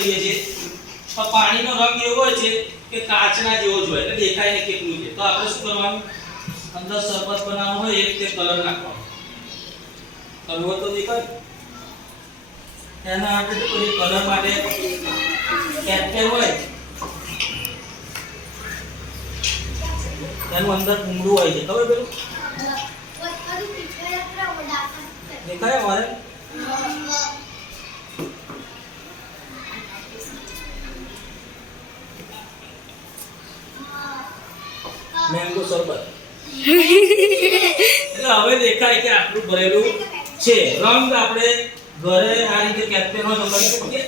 કરીએ છીએ તો પાણીનો રંગ એવો હોય છે કે કાચના જેવો જ હોય એટલે દેખાય ને કેટલું છે તો આપણે શું કરવાનું અંદર શરબત બનાવવાનું હોય એ રીતે કલર નાખવાનો કલર તો દેખાય એના માટે તો કલર માટે કેપ્ચર હોય એનું અંદર કુંડું હોય છે ખબર પેલું દેખાય અમારે મેંગો શરબત એટલે હવે દેખાય કે આટલું ભરેલું છે રંગ આપણે ઘરે આ રીતે કેપ્ચર હોય તો કરી શકીએ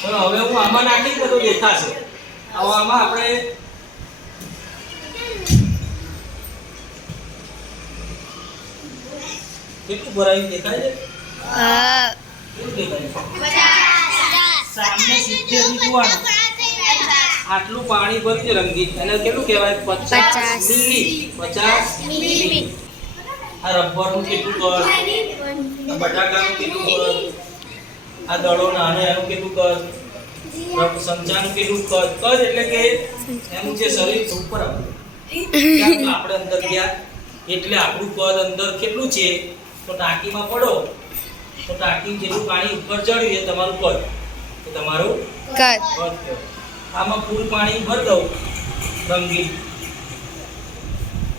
પણ હવે હું આમાં નાખીશ તો દેખાશે હવે આમાં આપણે કેટલું ભરાયું દેખાય છે કેટલું દેખાય સામે 70 લીધું આટલું પાણી ભરી છે રંગીન એને કેટલું કહેવાય 50 મિલી આ રબરનું કેટલું કર બટાકાનું કેટલું કર આ દડો નાનો એનું કેટલું કર સંચાનું કેટલું કર કર એટલે કે એનું જે શરીર ઉપર આપણે અંદર ગયા એટલે આપણું કદ અંદર કેટલું છે તો ટાંકીમાં પડો તો ટાંકી જેટલું પાણી ઉપર ચડ્યું એ તમારું કદ તો તમારું કદ આમાં ફૂલ પાણી ભરી દઉં રંગીન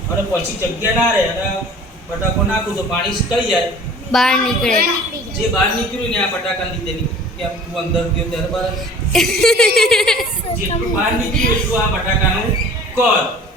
અને પછી જગ્યા ના રહે અને બટાકો નાખું તો પાણી સુકાઈ જાય બહાર નીકળે જે બહાર નીકળ્યું ને આ બટાકા લીધે કે તું અંદર ગયો ત્યારે બહાર જેટલું બહાર નીકળ્યું એટલું આ બટાકાનું કદ